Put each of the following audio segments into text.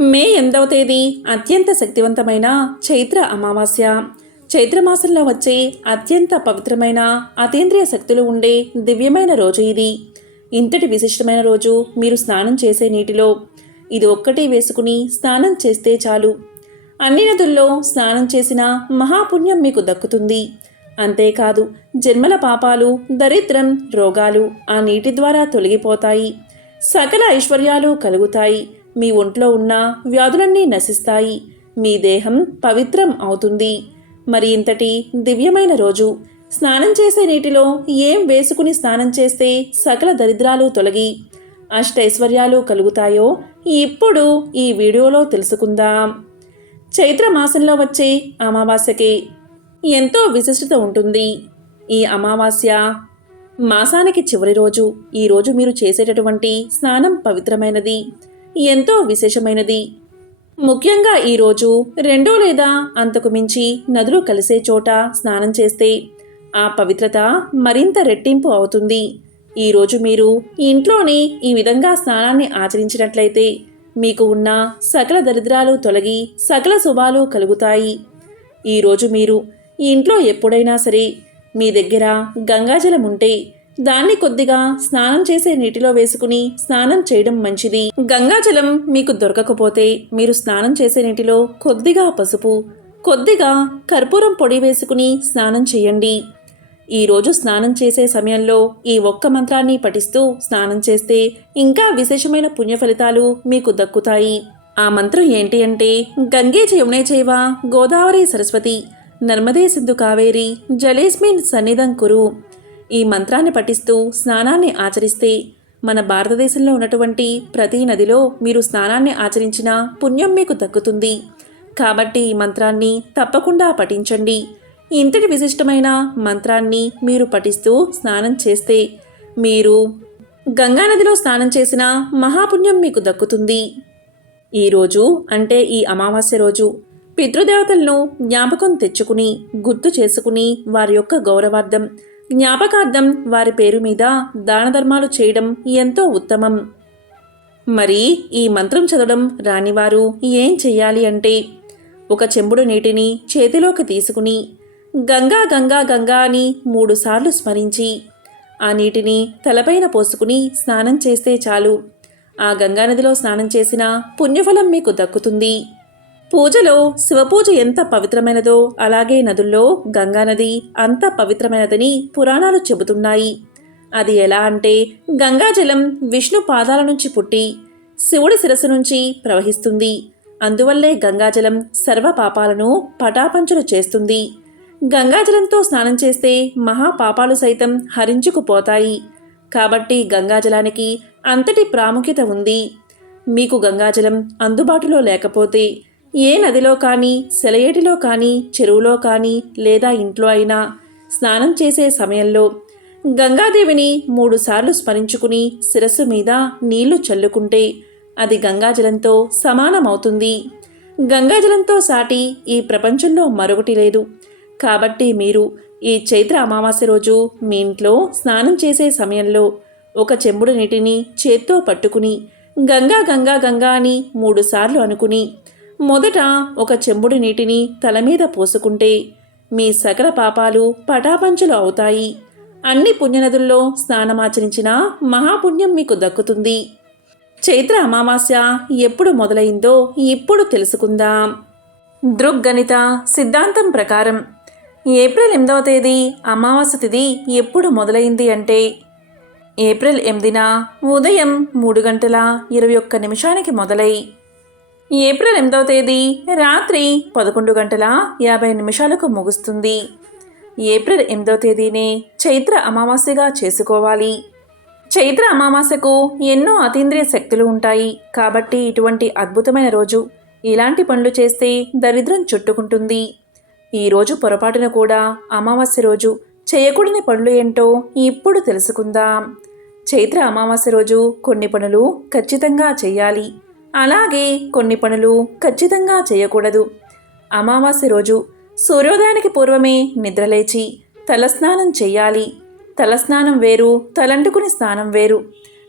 మే ఎనిమిదవ తేదీ అత్యంత శక్తివంతమైన చైత్ర అమావాస్య. చైత్రమాసంలో వచ్చే అత్యంత పవిత్రమైన అతీంద్రియ శక్తులు ఉండే దివ్యమైన రోజు ఇది. ఇంతటి విశిష్టమైన రోజు మీరు స్నానం చేసే నీటిలో ఇది ఒక్కటి వేసుకుని స్నానం చేస్తే చాలు. అన్ని నదుల్లో స్నానం చేసిన మహాపుణ్యం మీకు దక్కుతుంది. అంతేకాదు జన్మల పాపాలు దరిద్రం రోగాలు ఆ నీటి ద్వారా తొలగిపోతాయి. సకల ఐశ్వర్యాలు కలుగుతాయి. మీ ఒంట్లో ఉన్న వ్యాధులన్నీ నశిస్తాయి. మీ దేహం పవిత్రం అవుతుంది. మరి ఇంతటి దివ్యమైన రోజు. స్నానం చేసే నీటిలో ఏం వేసుకుని స్నానం చేస్తే సకల దరిద్రాలు తొలగి అష్టైశ్వర్యాలు కలుగుతాయో ఇప్పుడు ఈ వీడియోలో తెలుసుకుందాం. చైత్ర మాసంలో వచ్చే అమావాస్యకి ఎంతో విశిష్టత ఉంటుంది. ఈ అమావాస్య మాసానికి చివరి రోజు. ఈ రోజు మీరు చేసేటటువంటి స్నానం పవిత్రమైనది. ఎంతో విశేషమైనది. ముఖ్యంగా ఈరోజు రెండో లేదా అంతకు మించి నదులు కలిసే చోట స్నానం చేస్తే ఆ పవిత్రత మరింత రెట్టింపు అవుతుంది. ఈరోజు మీరు ఇంట్లోనే ఈ విధంగా స్నానాన్ని ఆచరించినట్లయితే మీకు ఉన్న సకల దరిద్రాలు తొలగి సకల శుభాలు కలుగుతాయి. ఈరోజు మీరు ఇంట్లో ఎప్పుడైనా సరే మీ దగ్గర గంగాజలం ఉంటే దాన్ని కొద్దిగా స్నానం చేసే నీటిలో వేసుకుని స్నానం చేయడం మంచిది. గంగాజలం మీకు దొరకకపోతే మీరు స్నానం చేసే నీటిలో కొద్దిగా పసుపు కొద్దిగా కర్పూరం పొడి వేసుకుని స్నానం చేయండి. ఈరోజు స్నానం చేసే సమయంలో ఈ ఒక్క మంత్రాన్ని పఠిస్తూ స్నానం చేస్తే ఇంకా విశేషమైన పుణ్య ఫలితాలు మీకు దక్కుతాయి. ఆ మంత్రం ఏంటి అంటే గంగే యమునే చేవ గోదావరి సరస్వతి నర్మదే సింధు కావేరి జలేస్మిన్ సన్నిధం కురు. ఈ మంత్రాన్ని పఠిస్తూ స్నానాన్ని ఆచరిస్తే మన భారతదేశంలో ఉన్నటువంటి ప్రతి నదిలో మీరు స్నానాన్ని ఆచరించిన పుణ్యం మీకు దక్కుతుంది. కాబట్టి ఈ మంత్రాన్ని తప్పకుండా పఠించండి. ఇంతటి విశిష్టమైన మంత్రాన్ని మీరు పఠిస్తూ స్నానం చేస్తే మీరు గంగానదిలో స్నానం చేసిన మహాపుణ్యం మీకు దక్కుతుంది. ఈరోజు అంటే ఈ అమావాస్య రోజు పితృదేవతలను జ్ఞాపకం తెచ్చుకుని గుర్తు చేసుకుని వారి యొక్క గౌరవార్థం జ్ఞాపకార్థం వారి పేరు మీద దాన ధర్మాలు చేయడం ఎంతో ఉత్తమం. మరి ఈ మంత్రం చదవడం రానివారు ఏం చెయ్యాలి అంటే? ఒక చెంబుడు నీటిని చేతిలోకి తీసుకుని గంగా గంగా గంగా అని మూడుసార్లు స్మరించి ఆ నీటిని తలపైన పోసుకుని స్నానం చేస్తే చాలు. ఆ గంగానదిలో స్నానం చేసిన పుణ్యఫలం మీకు దక్కుతుంది. పూజలో శివపూజ ఎంత పవిత్రమైనదో అలాగే నదుల్లో గంగానది అంత పవిత్రమైనదని పురాణాలు చెబుతున్నాయి. అది ఎలా అంటే గంగాజలం విష్ణు పాదాల నుంచి పుట్టి శివుడి శిరస్సు నుంచి ప్రవహిస్తుంది. అందువల్లే గంగాజలం సర్వ పాపాలను పటాపంచులు చేస్తుంది. గంగాజలంతో స్నానం చేస్తే మహాపాపాలు సైతం హరించుకుపోతాయి. కాబట్టి గంగాజలానికి అంతటి ప్రాముఖ్యత ఉంది. మీకు గంగాజలం అందుబాటులో లేకపోతే ఏ నదిలో కానీ సెలయేటిలో కానీ చెరువులో కానీ లేదా ఇంట్లో అయినా స్నానం చేసే సమయంలో గంగాదేవిని మూడుసార్లు స్మరించుకుని శిరస్సు మీద నీళ్ళు చల్లుకుంటే అది గంగాజలంతో సమానమవుతుంది. గంగాజలంతో సాటి ఈ ప్రపంచంలో మరొకటి లేదు. కాబట్టి మీరు ఈ చైత్ర అమావాస్య రోజు మీ ఇంట్లో స్నానం చేసే సమయంలో ఒక చెంబుడు నీటిని చేత్తో పట్టుకుని గంగా గంగా గంగా అని మూడుసార్లు అనుకుని మొదట ఒక చెంబుడు నీటిని తల మీద పోసుకుంటే మీ సకల పాపాలు పటాపంచలు అవుతాయి. అన్ని పుణ్యనదుల్లో స్నానమాచరించిన మహాపుణ్యం మీకు దక్కుతుంది. చైత్ర అమావాస్య ఎప్పుడు మొదలైందో ఇప్పుడు తెలుసుకుందాం. దృగ్గణిత సిద్ధాంతం ప్రకారం ఏప్రిల్ ఎనిమిదవ తేదీ అమావాస్య తిథి ఎప్పుడు మొదలైంది అంటే ఏప్రిల్ ఎనిమిదిన ఉదయం మూడు గంటల ఇరవై ఒక్క నిమిషానికి మొదలై ఏప్రిల్ ఎనిమిదవ తేదీ రాత్రి పదకొండు గంటల యాభై నిమిషాలకు ముగుస్తుంది. ఏప్రిల్ ఎనిమిదవ తేదీనే చైత్ర అమావాస్యగా చేసుకోవాలి. చైత్ర అమావాస్యకు ఎన్నో అతీంద్రియ శక్తులు ఉంటాయి. కాబట్టి ఇటువంటి అద్భుతమైన రోజు ఇలాంటి పనులు చేస్తే దరిద్రం చుట్టుకుంటుంది. ఈరోజు పొరపాటున కూడా అమావాస్య రోజు చేయకూడని పనులు ఏంటో ఇప్పుడు తెలుసుకుందాం. చైత్ర అమావాస్య రోజు కొన్ని పనులు ఖచ్చితంగా చేయాలి. అలాగే కొన్ని పనులు ఖచ్చితంగా చేయకూడదు. అమావాస్య రోజు సూర్యోదయానికి పూర్వమే నిద్రలేచి తలస్నానం చేయాలి. తలస్నానం వేరు తలంటుకుని స్నానం వేరు.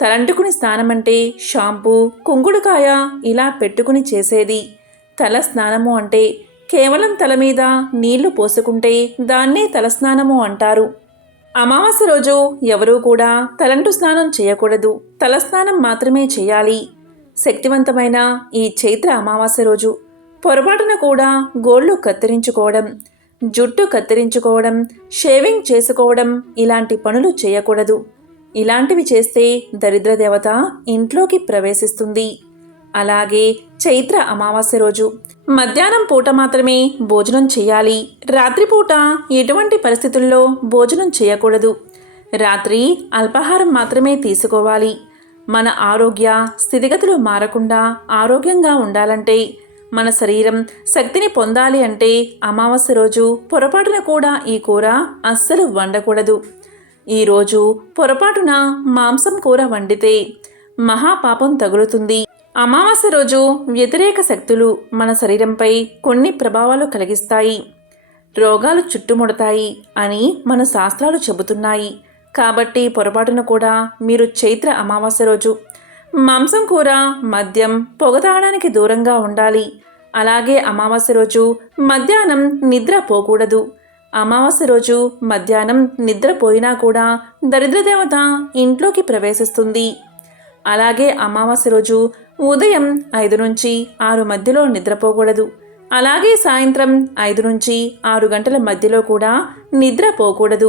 తలంటుకుని స్నానం అంటే షాంపూ కుంగుడుకాయ ఇలా పెట్టుకుని చేసేది. తల స్నానము అంటే కేవలం తల మీద నీళ్ళు పోసుకుంటే దాన్నే తలస్నానము అంటారు. అమావాస్య రోజు ఎవరూ కూడా తలంటు స్నానం చేయకూడదు. తలస్నానం మాత్రమే చేయాలి. శక్తివంతమైన ఈ చైత్ర అమావాస్య రోజు పొరపాటున కూడా గోళ్ళు కత్తిరించుకోవడం జుట్టు కత్తిరించుకోవడం షేవింగ్ చేసుకోవడం ఇలాంటి పనులు చేయకూడదు. ఇలాంటివి చేస్తే దరిద్ర దేవత ఇంట్లోకి ప్రవేశిస్తుంది. అలాగే చైత్ర అమావాస్య రోజు మధ్యాహ్నం పూట మాత్రమే భోజనం చేయాలి. రాత్రిపూట ఎటువంటి పరిస్థితుల్లో భోజనం చేయకూడదు. రాత్రి అల్పాహారం మాత్రమే తీసుకోవాలి. మన ఆరోగ్య స్థితిగతులు మారకుండా ఆరోగ్యంగా ఉండాలంటే మన శరీరం శక్తిని పొందాలి అంటే అమావాస్య రోజు పొరపాటున కూడా ఈ కూర అస్సలు వండకూడదు. ఈరోజు పొరపాటున మాంసం కూర వండితే మహాపాపం తగులుతుంది. అమావాస్య రోజు వ్యతిరేక శక్తులు మన శరీరంపై కొన్ని ప్రభావాలు కలిగిస్తాయి. రోగాలు చుట్టుముడతాయి అని మన శాస్త్రాలు చెబుతున్నాయి. కాబట్టి పొరపాటున కూడా మీరు చైత్ర అమావాస్య రోజు మాంసం కూర మద్యం పొగతాడానికి దూరంగా ఉండాలి. అలాగే అమావాస్య రోజు మధ్యాహ్నం నిద్ర పోకూడదు. అమావాస్య రోజు మధ్యాహ్నం నిద్రపోయినా కూడా దరిద్రదేవత ఇంట్లోకి ప్రవేశిస్తుంది. అలాగే అమావాస్య రోజు ఉదయం ఐదు నుంచి ఆరు మధ్యలో నిద్రపోకూడదు అలాగే సాయంత్రం ఐదు నుంచి ఆరు గంటల మధ్యలో కూడా నిద్రపోకూడదు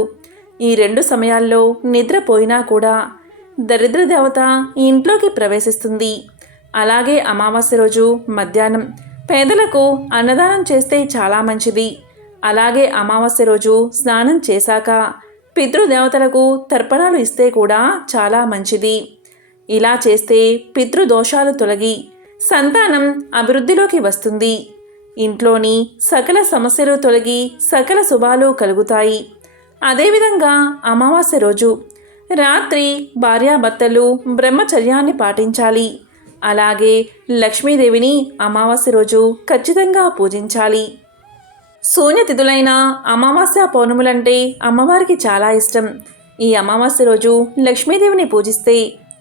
ఈ రెండు సమయాల్లో నిద్రపోయినా కూడా దరిద్ర దేవత ఇంట్లోకి ప్రవేశిస్తుంది. అలాగే అమావాస్య రోజు మధ్యాహ్నం పేదలకు అన్నదానం చేస్తే చాలా మంచిది. అలాగే అమావాస్య రోజు స్నానం చేశాక పితృదేవతలకు తర్పణాలు ఇస్తే కూడా చాలా మంచిది. ఇలా చేస్తే పితృదోషాలు తొలగి సంతానం అభివృద్ధిలోకి వస్తుంది. ఇంట్లోని సకల సమస్యలు తొలగి సకల శుభాలు కలుగుతాయి. అదేవిధంగా అమావాస్య రోజు రాత్రి భార్యాభర్తలు బ్రహ్మచర్యాన్ని పాటించాలి. అలాగే లక్ష్మీదేవిని అమావాస్య రోజు ఖచ్చితంగా పూజించాలి. శూన్యతిథులైన అమావాస్య పౌర్ణములంటే అమ్మవారికి చాలా ఇష్టం. ఈ అమావాస్య రోజు లక్ష్మీదేవిని పూజిస్తే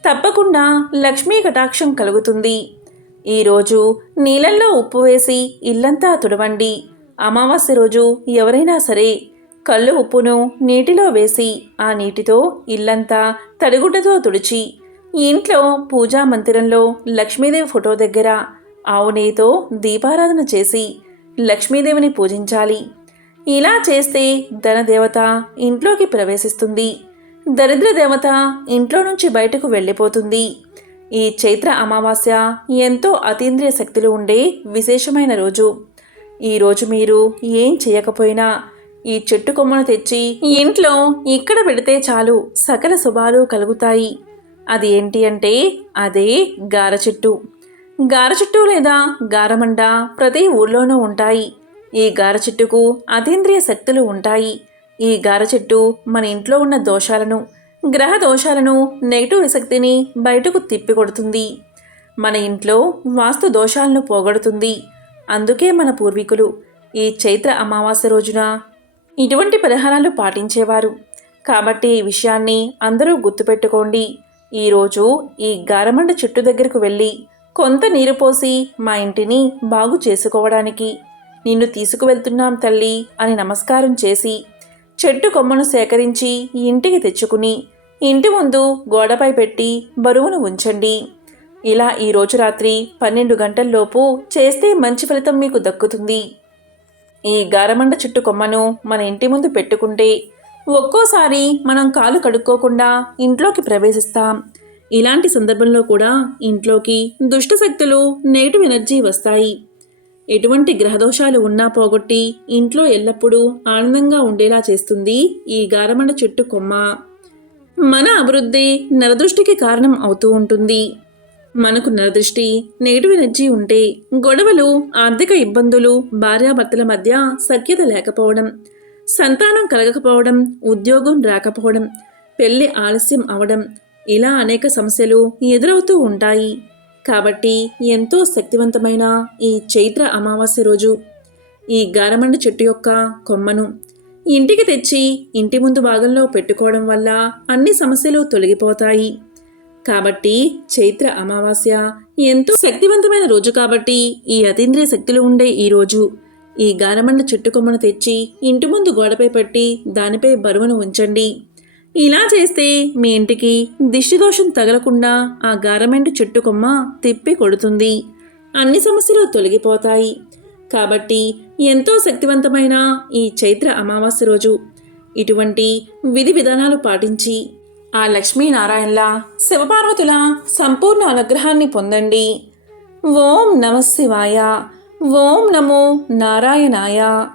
తప్పకుండా లక్ష్మీ కటాక్షం కలుగుతుంది. ఈరోజు నీళ్ళల్లో ఉప్పు వేసి ఇల్లంతా తుడవండి. అమావాస్య రోజు ఎవరైనా సరే కళ్ళు ఉప్పును నీటిలో వేసి ఆ నీటితో ఇల్లంతా తడిగుడ్డతో తుడిచి ఇంట్లో పూజా మందిరంలో లక్ష్మీదేవి ఫోటో దగ్గర ఆవు నెయ్యితో దీపారాధన చేసి లక్ష్మీదేవిని పూజించాలి. ఇలా చేస్తే ధనదేవత ఇంట్లోకి ప్రవేశిస్తుంది. దరిద్ర దేవత ఇంట్లో నుంచి బయటకు వెళ్ళిపోతుంది. ఈ చైత్ర అమావాస్య ఎంతో అతీంద్రియ శక్తులు ఉండే విశేషమైన రోజు. ఈ రోజు మీరు ఏం చేయకపోయినా ఈ చెట్టు కొమ్మను తెచ్చి ఇంట్లో ఇక్కడ పెడితే చాలు సకల శుభాలు కలుగుతాయి. అది ఏంటి అంటే అదే గార చెట్టు. గార చెట్టు లేదా గారమండ ప్రతి ఊళ్ళోనూ ఉంటాయి. ఈ గార చెట్టుకు అతీంద్రియ శక్తులు ఉంటాయి. ఈ గార చెట్టు మన ఇంట్లో ఉన్న దోషాలను గ్రహ దోషాలను నెగిటివ్ శక్తిని బయటకు తిప్పికొడుతుంది మన ఇంట్లో వాస్తు దోషాలను పోగొడుతుంది. అందుకే మన పూర్వీకులు ఈ చైత్ర అమావాస్య రోజున ఇటువంటి పరిహారాలు పాటించేవారు. కాబట్టి ఈ విషయాన్ని అందరూ గుర్తుపెట్టుకోండి. ఈరోజు ఈ గారమండ చెట్టు దగ్గరకు వెళ్ళి కొంత నీరు పోసి మా ఇంటిని బాగు చేసుకోవడానికి. నిన్ను తీసుకువెళ్తున్నాం తల్లి అని నమస్కారం చేసి చెట్టు కొమ్మను సేకరించి ఇంటికి తెచ్చుకుని ఇంటి ముందు గోడపై పెట్టి బరువును ఉంచండి. ఇలా ఈ రోజు రాత్రి పన్నెండు గంటల్లోపు చేస్తే మంచి ఫలితం మీకు దక్కుతుంది. ఈ గారమండ చుట్టు కొమ్మను మన ఇంటి ముందు పెట్టుకుంటే ఒక్కోసారి మనం కాలు కడుక్కోకుండా ఇంట్లోకి ప్రవేశిస్తాం. ఇలాంటి సందర్భంలో కూడా ఇంట్లోకి దుష్ట శక్తులు నెగిటివ్ ఎనర్జీ వస్తాయి. ఎటువంటి గ్రహదోషాలు ఉన్నా పోగొట్టి ఇంట్లో ఎల్లప్పుడూ ఆనందంగా ఉండేలా చేస్తుంది ఈ గారమండ చెట్టు కొమ్మ. మన అభివృద్ధి నరదృష్టికి కారణం అవుతూ ఉంటుంది. మనకు నరదృష్టి నెగిటివ్ ఎనర్జీ ఉంటే గొడవలు ఆర్థిక ఇబ్బందులు భార్యాభర్తల మధ్య సఖ్యత లేకపోవడం సంతానం కలగకపోవడం ఉద్యోగం రాకపోవడం పెళ్ళి ఆలస్యం అవడం ఇలా అనేక సమస్యలు ఎదురవుతూ ఉంటాయి. కాబట్టి ఎంతో శక్తివంతమైన ఈ చైత్ర అమావాస్య రోజు. ఈ గారమండ చెట్టు యొక్క కొమ్మను ఇంటికి తెచ్చి ఇంటి ముందు భాగంలో పెట్టుకోవడం వల్ల అన్ని సమస్యలు తొలగిపోతాయి. కాబట్టి చైత్ర అమావాస్య ఎంతో శక్తివంతమైన రోజు కాబట్టి ఈ అతీంద్రియ శక్తులు ఉండే ఈ రోజు. ఈ గారమండ చెట్టు కొమ్మను తెచ్చి ఇంటి ముందు గోడపై పెట్టి దానిపై బరువును ఉంచండి. ఇలా చేస్తే మీ ఇంటికి దిష్టిదోషం తగలకుండా ఆ గారమెండు చెట్టు కొమ్మ తిప్పి కొడుతుంది. అన్ని సమస్యలు తొలగిపోతాయి. కాబట్టి ఎంతో శక్తివంతమైన ఈ చైత్ర అమావాస్య రోజు. ఇటువంటి విధి విధానాలు పాటించి ఆ లక్ష్మీనారాయణలా శివపార్వతుల సంపూర్ణ అనుగ్రహాన్ని పొందండి. ఓం నమ శివాయ. ఓం నమో నారాయణాయ.